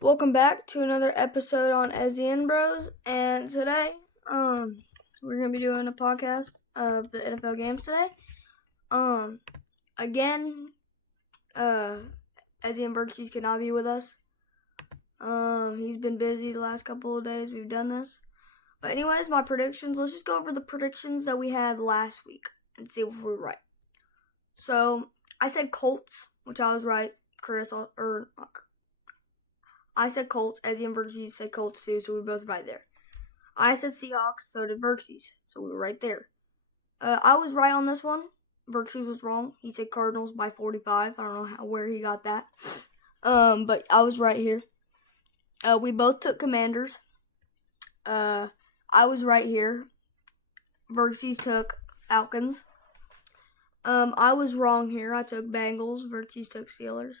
Welcome back to another episode on SZN Bros, and today, we're gonna be doing a podcast of the NFL games today. Again, SZN Berkshire cannot be with us. He's been busy the last couple of days. We've done this, but anyways, my predictions. Let's just go over the predictions that we had last week and see if we were right. So I said Colts, which I was right. I said Colts. Ezzy and Berkshire said Colts too, so we were both right there. I said Seahawks, so did Berkshire, so we were right there. I was right on this one. Berkshire was wrong. He said Cardinals by 45. I don't know where he got that. But I was right here. We both took Commanders. I was right here. Berkshire took Falcons. I was wrong here. I took Bengals. Berkshire took Steelers.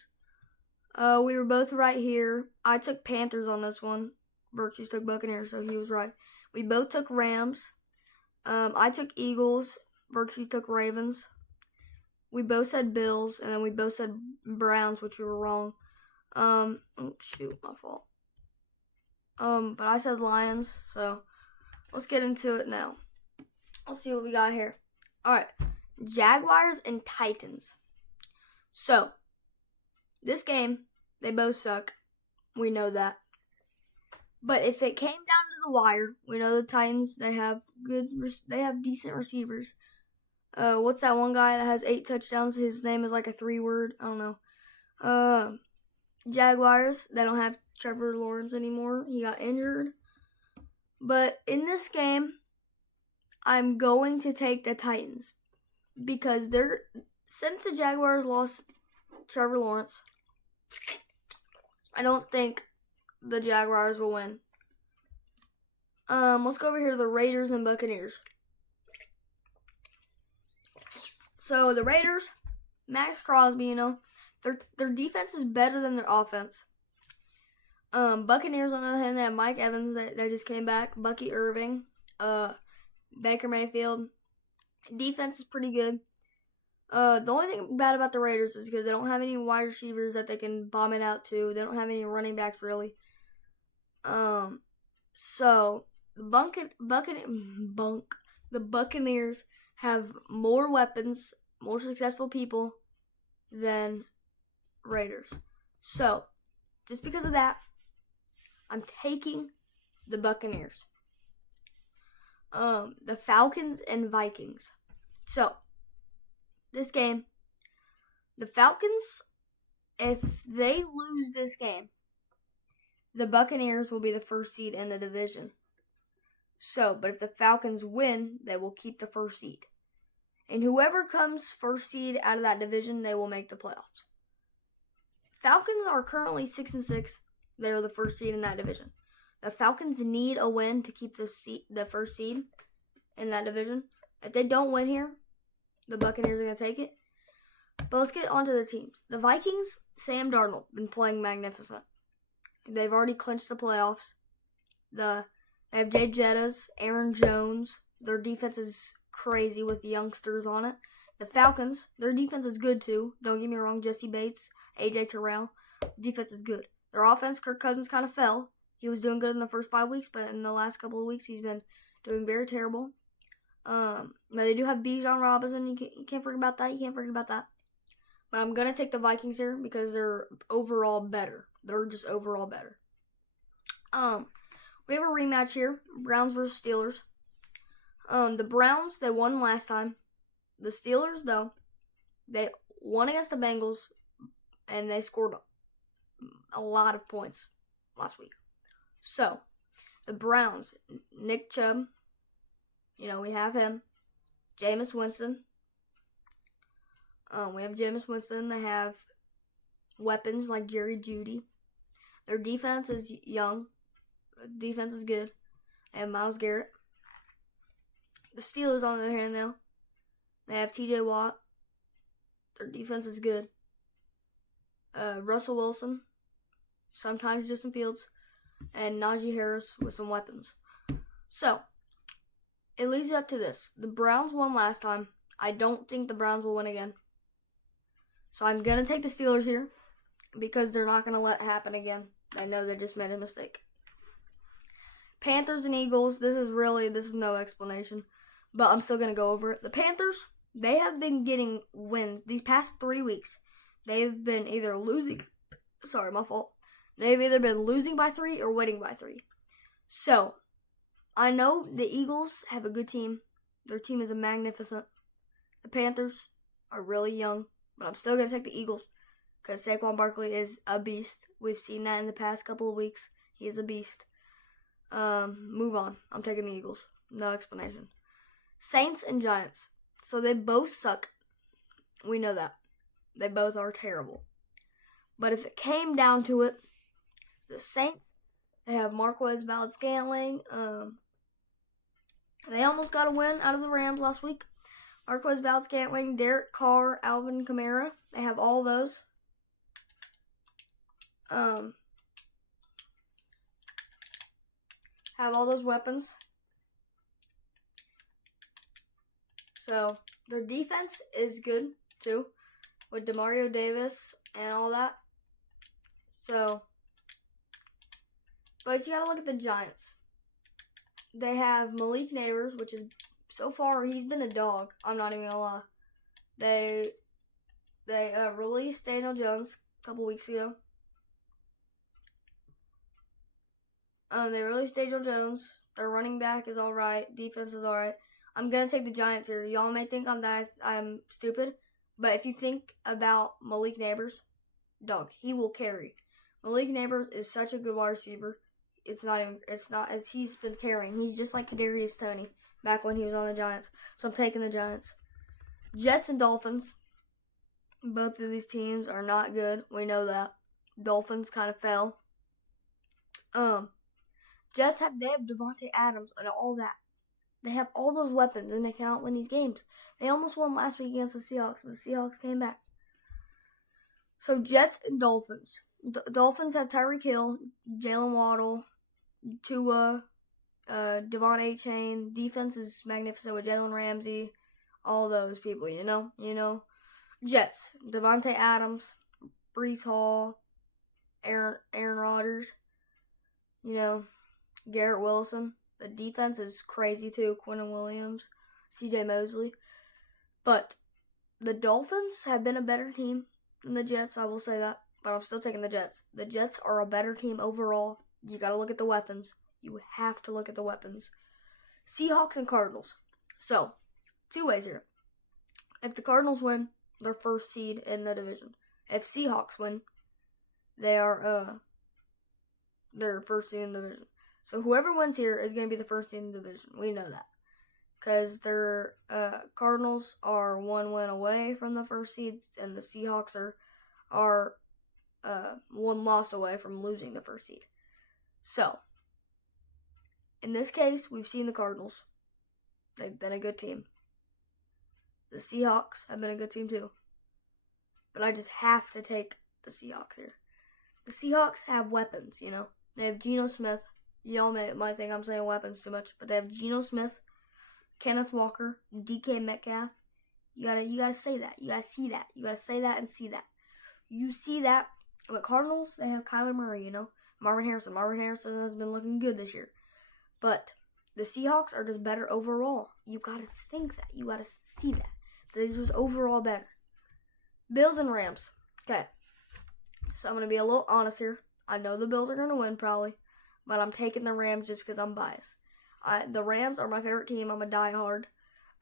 We were both right here. I took Panthers on this one. Berkshire took Buccaneers, so he was right. We both took Rams. I took Eagles. Berkshire took Ravens. We both said Bills, and then we both said Browns, which we were wrong. My fault. But I said Lions, so let's get into it now. Let's see what we got here. Alright, Jaguars and Titans. So, this game, they both suck. We know that. But if it came down to the wire, we know the Titans, they have decent receivers. What's that one guy that has 8 touchdowns? His name is like a 3-word. I don't know. Jaguars, they don't have Trevor Lawrence anymore. He got injured. But in this game, I'm going to take the Titans. Because since the Jaguars lost Trevor Lawrence, I don't think the Jaguars will win. Let's go over here to the Raiders and Buccaneers. So the Raiders, Max Crosby, their defense is better than their offense. Buccaneers, on the other hand, they have Mike Evans that just came back, Bucky Irving, Baker Mayfield. Defense is pretty good. The only thing bad about the Raiders is because they don't have any wide receivers that they can bomb it out to. They don't have any running backs, really. So the Buccaneers have more weapons, more successful people than Raiders. So, just because of that, I'm taking the Buccaneers. The Falcons and Vikings. So, this game, the Falcons, if they lose this game, the Buccaneers will be the first seed in the division. So, but if the Falcons win, they will keep the first seed. And whoever comes first seed out of that division, they will make the playoffs. Falcons are currently 6-6. They're the first seed in that division. The Falcons need a win to keep the first seed in that division. If they don't win here, the Buccaneers are going to take it. But let's get on to the teams. The Vikings, Sam Darnold, been playing magnificent. They've already clinched the playoffs. They have Jay Jettas, Aaron Jones. Their defense is crazy with the youngsters on it. The Falcons, their defense is good too. Don't get me wrong, Jesse Bates, AJ Terrell. Defense is good. Their offense, Kirk Cousins kind of fell. He was doing good in the first 5 weeks, but in the last couple of weeks, he's been doing very terrible. But they do have Bijan Robinson. You can't forget about that. But I'm going to take the Vikings here because they're overall better. They're just overall better. We have a rematch here. Browns versus Steelers. The Browns, they won last time. The Steelers, though, they won against the Bengals, and they scored a lot of points last week. So, the Browns, Nick Chubb, we have him. Jameis Winston. We have Jameis Winston. They have weapons like Jerry Jeudy. Their defense is young. Defense is good. They have Myles Garrett. The Steelers, on the other hand, though, they have TJ Watt. Their defense is good. Russell Wilson. Sometimes Justin Fields. And Najee Harris with some weapons. So, it leads up to this. The Browns won last time. I don't think the Browns will win again. So I'm going to take the Steelers here because they're not going to let it happen again. I know they just made a mistake. Panthers and Eagles, this is no explanation, but I'm still going to go over it. The Panthers, they have been getting wins these past 3 weeks. They've been either losing, sorry, my fault. They've either been losing by 3 or winning by 3. So, I know the Eagles have a good team. Their team is magnificent. The Panthers are really young, but I'm still going to take the Eagles because Saquon Barkley is a beast. We've seen that in the past couple of weeks. He is a beast. Move on. I'm taking the Eagles. No explanation. Saints and Giants. So they both suck. We know that. They both are terrible. But if it came down to it, the Saints, they have Marquez Valdes-Scantling. They almost got a win out of the Rams last week. Marquez Valdes-Scantling, Derek Carr, Alvin Kamara. They have all those. Have all those weapons. So, their defense is good, too, with Demario Davis and all that. So, but you gotta look at the Giants. They have Malik Neighbors, which is, so far, he's been a dog. I'm not even gonna lie. They released Daniel Jones a couple weeks ago. They released Daniel Jones. Their running back is alright. Defense is alright. I'm going to take the Giants here. Y'all may think I'm stupid. But if you think about Malik Neighbors, dog, he will carry. Malik Neighbors is such a good wide receiver. He's been carrying. He's just like Kadarius Toney back when he was on the Giants. So I'm taking the Giants. Jets and Dolphins. Both of these teams are not good. We know that. Dolphins kind of fell. Jets they have Devontae Adams and all that. They have all those weapons and they cannot win these games. They almost won last week against the Seahawks, but the Seahawks came back. So Jets and Dolphins. Dolphins have Tyreek Hill, Jalen Waddle, Tua, Devon A-Chain. Defense is magnificent with Jalen Ramsey, all those people, you know. Jets, Devontae Adams, Breece Hall, Aaron Rodgers, Garrett Wilson. The defense is crazy too. Quinnen Williams, C.J. Mosley. But the Dolphins have been a better team than the Jets, I will say that. But I'm still taking the Jets. The Jets are a better team overall. You got to look at the weapons. You have to look at the weapons. Seahawks and Cardinals. So, 2 ways here. If the Cardinals win, they're first seed in the division. If Seahawks win, they're first seed in the division. So whoever wins here is going to be the first seed in the division. We know that. Because their Cardinals are 1 win away from the first seed, and the Seahawks are 1 loss away from losing the first seed. So, in this case, we've seen the Cardinals. They've been a good team. The Seahawks have been a good team too. But I just have to take the Seahawks here. The Seahawks have weapons, They have Geno Smith. Y'all might think I'm saying weapons too much, but they have Geno Smith, Kenneth Walker, DK Metcalf. You gotta say that. You gotta see that. You gotta say that and see that. You see that. But Cardinals, they have Kyler Murray, Marvin Harrison. Marvin Harrison has been looking good this year. But the Seahawks are just better overall. You gotta think that. You gotta see that. They're just overall better. Bills and Rams. Okay. So I'm gonna be a little honest here. I know the Bills are gonna win probably. But I'm taking the Rams just because I'm biased. The Rams are my favorite team. I'm a diehard.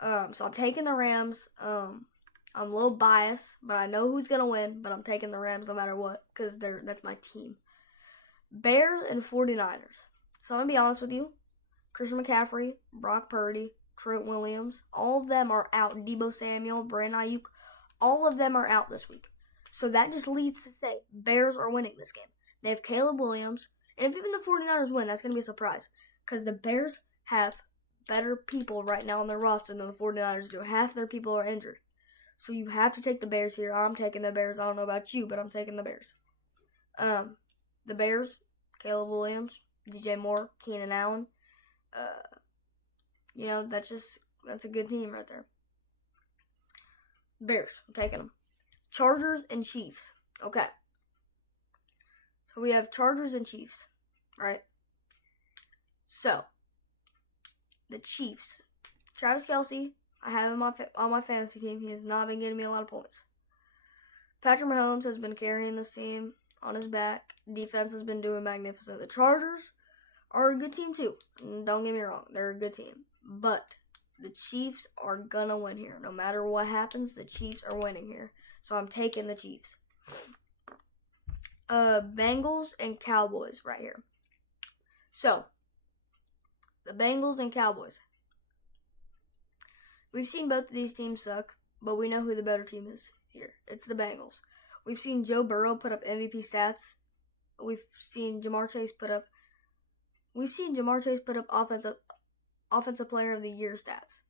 So I'm taking the Rams. I'm a little biased, but I know who's going to win. But I'm taking the Rams no matter what because that's my team. Bears and 49ers. So I'm going to be honest with you. Christian McCaffrey, Brock Purdy, Trent Williams, all of them are out. Deebo Samuel, Brandon Ayuk, all of them are out this week. So that just leads to say Bears are winning this game. They have Caleb Williams. And if even the 49ers win, that's going to be a surprise. Because the Bears have better people right now on their roster than the 49ers do. Half their people are injured. So you have to take the Bears here. I'm taking the Bears. I don't know about you, but I'm taking the Bears. The Bears, Caleb Williams, DJ Moore, Keenan Allen. That's a good team right there. Bears, I'm taking them. Chargers and Chiefs. Okay. we have Chargers and Chiefs, right? So, the Chiefs. Travis Kelce, I have him on my fantasy team. He has not been getting me a lot of points. Patrick Mahomes has been carrying this team on his back. Defense has been doing magnificent. The Chargers are a good team too. Don't get me wrong. They're a good team. But the Chiefs are going to win here. No matter what happens, the Chiefs are winning here. So I'm taking the Chiefs. Bengals and Cowboys right here. So, the Bengals and Cowboys. We've seen both of these teams suck, but we know who the better team is here. It's the Bengals. We've seen Joe Burrow put up MVP stats. We've seen Jamar Chase put up offensive player of the year stats.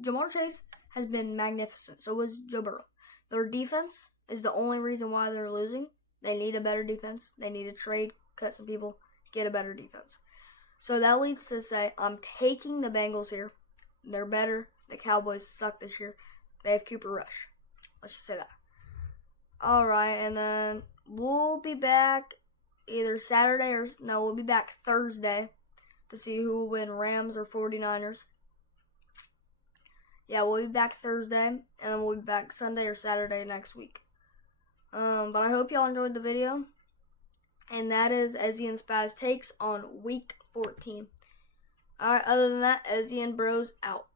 Jamar Chase has been magnificent. So was Joe Burrow. Their defense is the only reason why they're losing. They need a better defense. They need to trade, cut some people, get a better defense. So that leads to say I'm taking the Bengals here. They're better. The Cowboys suck this year. They have Cooper Rush. Let's just say that. Alright, and then we'll be back either Saturday we'll be back Thursday to see who will win, Rams or 49ers. Yeah, we'll be back Thursday, and then we'll be back Sunday or Saturday next week. But I hope y'all enjoyed the video. And that is SZN SPAAZ takes on week 14. Alright, other than that, SZN Bros out.